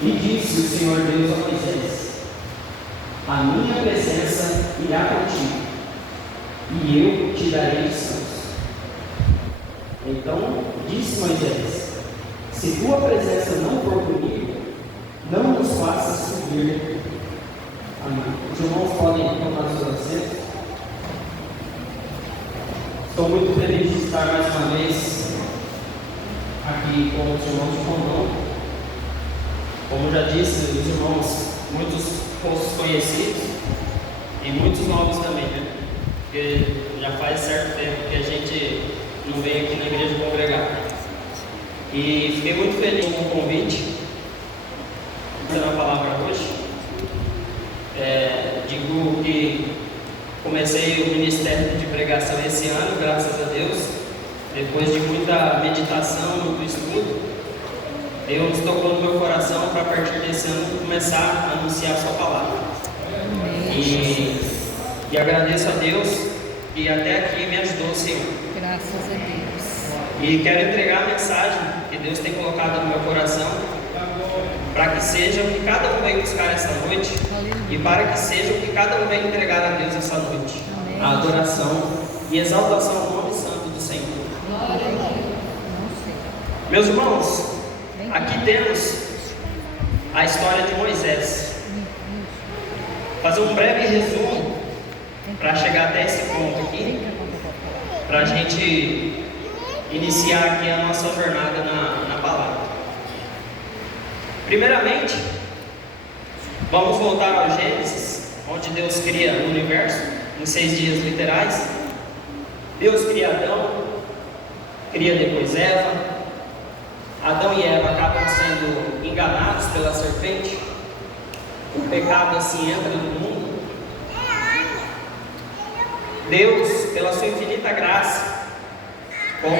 E disse o Senhor Deus a Moisés: a minha presença irá contigo, e eu te darei descanso. Então disse Moisés: se tua presença não for comigo, não nos faças subir. Amém. Os irmãos podem tomar seus assentos. Estou muito feliz de estar mais uma vez aqui com os irmãos de Rondon. Como já disse, os irmãos, muitos rostos conhecidos e muitos novos também, né? Porque já faz certo tempo que a gente não vem aqui na igreja congregar. E fiquei muito feliz com o convite na palavra hoje. Digo que comecei o ministério de pregação esse ano, graças a Deus. Depois de muita meditação, muito estudo, Deus tocou no meu coração para a partir desse ano começar a anunciar a sua palavra. E agradeço a Deus que até aqui me ajudou o Senhor. Graças a Deus. E quero entregar a mensagem que Deus tem colocado no meu coração, para que seja o que cada um veio buscar essa noite. Aleluia. E para que seja o que cada um veio entregar a Deus essa noite. Amém. A adoração e exaltação ao nome santo do Senhor. Meus irmãos, aqui temos a história de Moisés. Fazer um breve resumo para chegar até esse ponto aqui, para a gente iniciar aqui a nossa jornada na palavra. Primeiramente, vamos voltar ao Gênesis, onde Deus cria o universo em 6 dias literais. Deus cria Adão, cria depois Eva. Adão e Eva acabam sendo enganados pela serpente. O pecado assim entra no mundo. Deus, pela sua infinita graça, como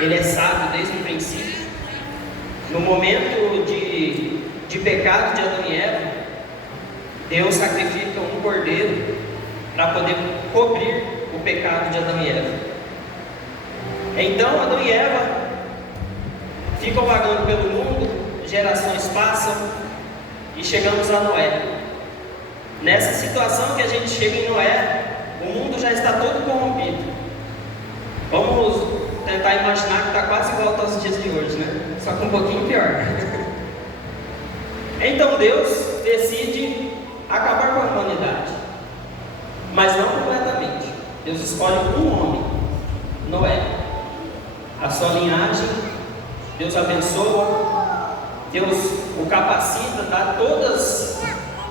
Ele é sábio desde o princípio, no momento de pecado de Adão e Eva, Deus sacrifica um cordeiro para poder cobrir o pecado de Adão e Eva. Então Adão e Eva ficam vagando pelo mundo, gerações passam e chegamos a Noé. Nessa situação que a gente chega em Noé, o mundo já está todo corrompido. Vamos tentar imaginar que está quase igual aos dias de hoje, né? Só que um pouquinho pior. Então Deus decide acabar com a humanidade, mas não completamente. Deus escolhe um homem, Noé. A sua linhagem, Deus abençoa, Deus o capacita, dá todas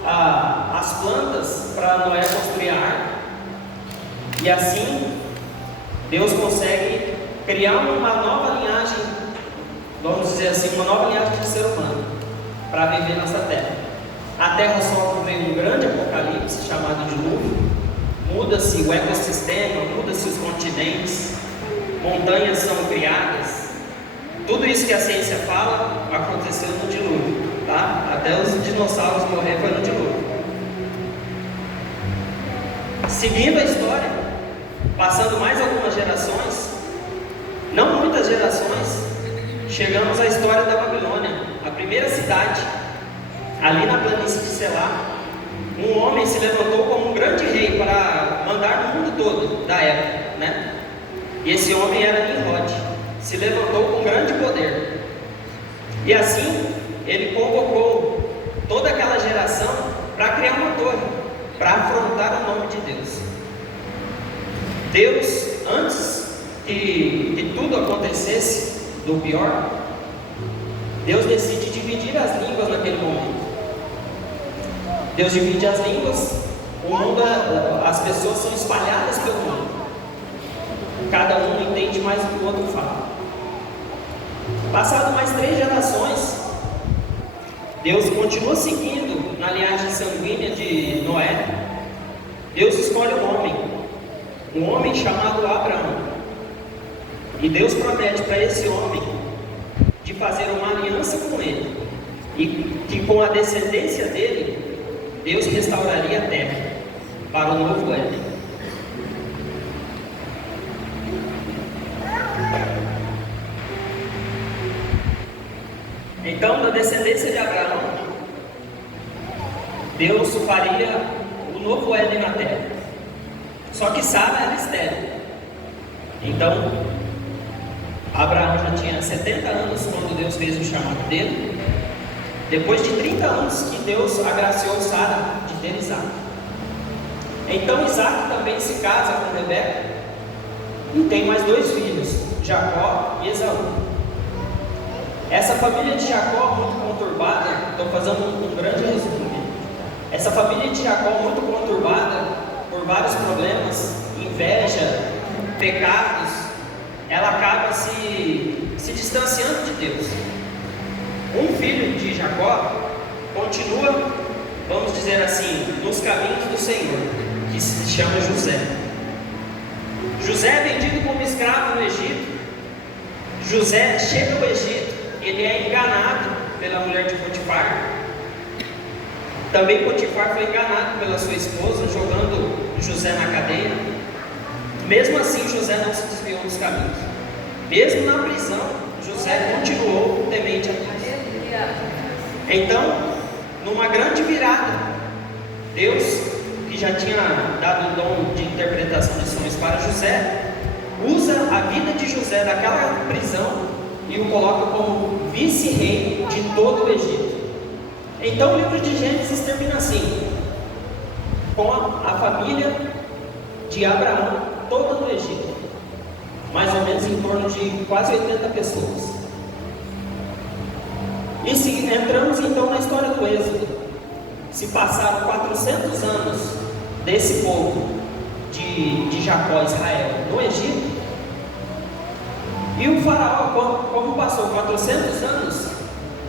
as plantas para Noé construir a arca. E assim Deus consegue criar uma nova linhagem, vamos dizer assim, uma nova linhagem de ser humano para viver nessa terra. A terra sofre um grande apocalipse chamado dilúvio. Muda-se o ecossistema, muda-se os continentes, montanhas são criadas. Tudo isso que a ciência fala aconteceu no dilúvio, tá? Até os dinossauros morrer foi no dilúvio. Seguindo a história, passando mais algumas gerações, não muitas gerações, chegamos à história da Babilônia, a primeira cidade, ali na planície de Selá. Um homem se levantou como um grande rei para mandar no mundo todo da época, né? E esse homem era Nimrod, se levantou com grande poder. E assim, ele convocou toda aquela geração para criar uma torre, para afrontar o nome de Deus. Deus, antes que tudo acontecesse do pior, Deus decide dividir as línguas naquele momento. Deus divide as línguas, o mundo, as pessoas são espalhadas pelo mundo. Cada um entende mais o que o outro fala. Passado mais 3 gerações, Deus continua seguindo na linhagem sanguínea de Noé. Deus escolhe um homem chamado Abraão. E Deus promete para esse homem de fazer uma aliança com ele, e que com a descendência dele, Deus restauraria a terra para o novo Éden. Então, da descendência de Abraão, Deus faria o novo Éden na terra. Só que Sara era estéril. Então, Abraão já tinha 70 anos quando Deus fez o chamado dele. Depois de 30 anos que Deus agraciou Sara de ter Isaac. Então Isaac também se casa com Rebeca e tem mais 2 filhos, Jacó e Esaú. Essa família de Jacó muito conturbada, estou fazendo um grande resumo aqui. Essa família de Jacó muito conturbada por vários problemas, inveja, pecados, ela acaba se distanciando de Deus. Um filho de Jacó continua, vamos dizer assim, nos caminhos do Senhor, que se chama José. José é vendido como escravo no Egito. José chega ao Egito, ele é enganado pela mulher de Potifar. Também Potifar foi enganado pela sua esposa, jogando José na cadeia. Mesmo assim, José não se desviou dos caminhos. Mesmo na prisão, José continuou temente a Deus. Então, numa grande virada, Deus, que já tinha dado o dom de interpretação de sonhos para José, usa a vida de José daquela prisão e o coloca como vice-rei de todo o Egito. Então o livro de Gênesis termina assim, com a família de Abraão toda no Egito, mais ou menos em torno de quase 80 pessoas. E se entramos então na história do Êxodo, se passaram 400 anos desse povo de Jacó, Israel, no Egito, e o faraó, como passou 400 anos,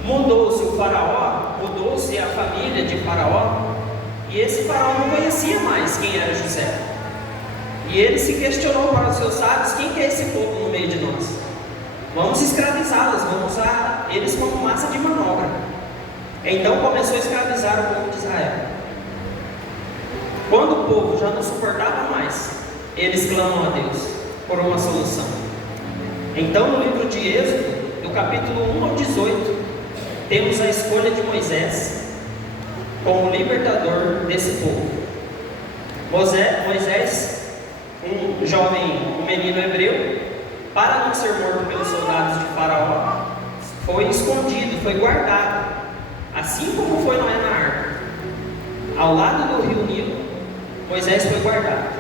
mudou-se o faraó, mudou-se a família de faraó, e esse faraó não conhecia mais quem era José. E ele se questionou para os seus sábios: quem que é esse povo no meio de nós? Vamos escravizá-los, vamos usar eles como massa de manobra. Então começou a escravizar o povo de Israel. Quando o povo já não suportava mais, eles clamam a Deus por uma solução. Então no livro de Êxodo, do capítulo 1 ao 18, temos a escolha de Moisés como libertador desse povo. Moisés, um jovem, um menino hebreu, para não ser morto pelos soldados de Faraó, foi escondido, foi guardado, assim como foi Noé na arca. Ao lado do rio Nilo, Moisés foi guardado.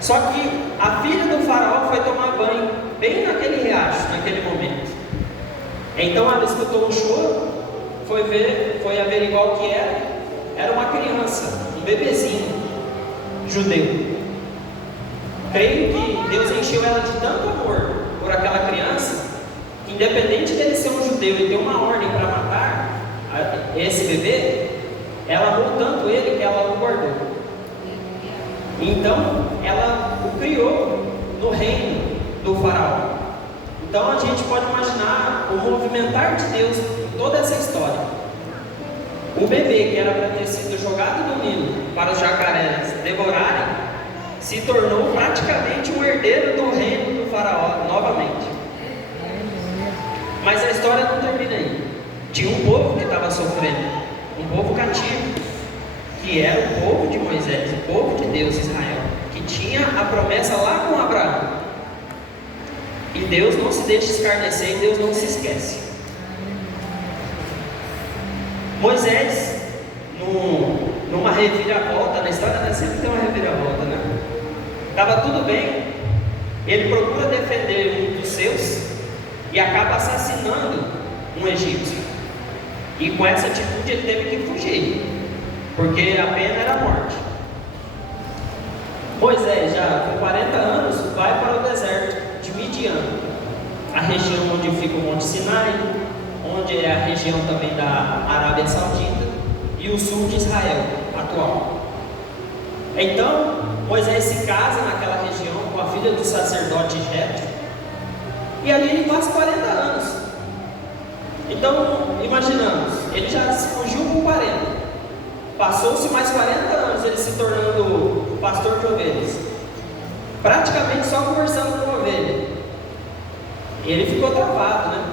Só que a filha do Faraó foi tomar banho bem naquele riacho, naquele momento. Então ela escutou um choro, foi averiguar o que era uma criança, um bebezinho judeu. Creio que Deus encheu ela de tanto amor por aquela criança, que independente dele ser um judeu e ter uma ordem para matar esse bebê, ela amou tanto ele que ela o guardou. Então ela o criou no reino do faraó. Então a gente pode imaginar o movimentar de Deus em toda essa história. O bebê que era para ter sido jogado no Nilo para os jacarés devorarem, se tornou praticamente um herdeiro do reino do faraó novamente. Mas a história não termina aí. Tinha um povo que estava sofrendo, um povo cativo, que era o povo de Moisés, o povo de Deus, Israel, que tinha a promessa lá com Abraão. E Deus não se deixa escarnecer, e Deus não se esquece. Moisés, numa reviravolta, na história, né? Sempre tem uma reviravolta, né? Estava tudo bem, ele procura defender um dos seus e acaba assassinando um egípcio. E com essa atitude ele teve que fugir, porque a pena era a morte. Moisés, já com 40 anos, vai para o deserto de Midian, a região onde fica o Monte Sinai, onde é a região também da Arábia Saudita e o sul de Israel atual. Então Moisés se casa naquela região com a filha do sacerdote Jetro, e ali ele passa 40 anos. Então imaginamos, ele já fugiu com 40, passou-se mais 40 anos ele se tornando pastor de ovelhas, praticamente só conversando com a ovelha. Ele ficou travado, né?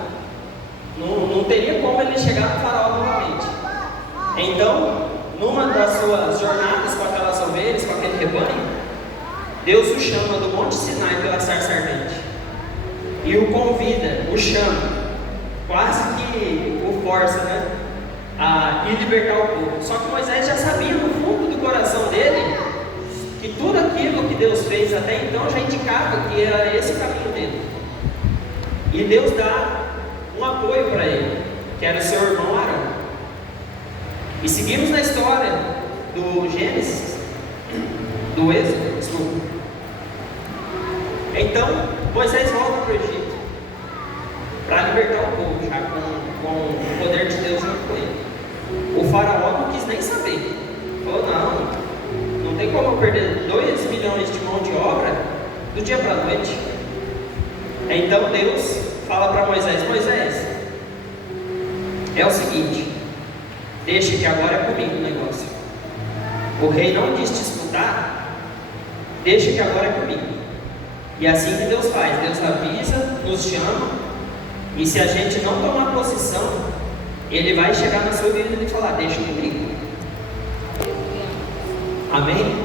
Não teria como ele chegar no faraó novamente. Então numa das suas jornadas com aquelas ovelhas, com aquele rebanho, Deus o chama do Monte Sinai pela sarça ardente e o convida, o chama, quase que o força, né, a ir libertar o povo. Só que Moisés já sabia no fundo do coração dele que tudo aquilo que Deus fez até então já indicava que era esse o caminho dele. E Deus dá um apoio para ele, que era seu irmão Arão. E seguimos na história do Gênesis, do Êxodo, desculpa. Então, Moisés volta para o Egito para libertar o povo, já com o poder de Deus junto com ele. O faraó não quis nem saber. Falou, não tem como eu perder 2 milhões de mão de obra do dia para a noite. Então Deus fala para Moisés, Moisés, é o seguinte, deixa que agora é comigo o negócio. O rei não quis disputar, deixa que agora é comigo. E é assim que Deus faz, Deus avisa, nos chama, e se a gente não tomar posição, Ele vai chegar na sua vida e falar, deixa comigo. Amém?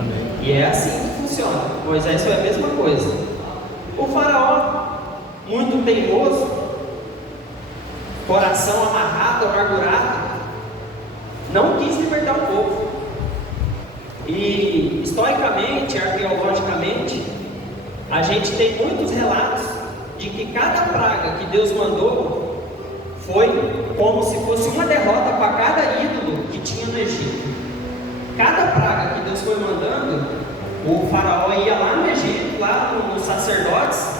Amém. E é assim que funciona. Moisés foi a mesma coisa. O faraó, muito teimoso, coração amarrado, amargurado, não quis libertar o povo. E historicamente, arqueologicamente, a gente tem muitos relatos de que cada praga que Deus mandou foi como se fosse uma derrota para cada ídolo que tinha no Egito. Cada praga que Deus foi mandando, o faraó ia lá no Egito, lá nos sacerdotes,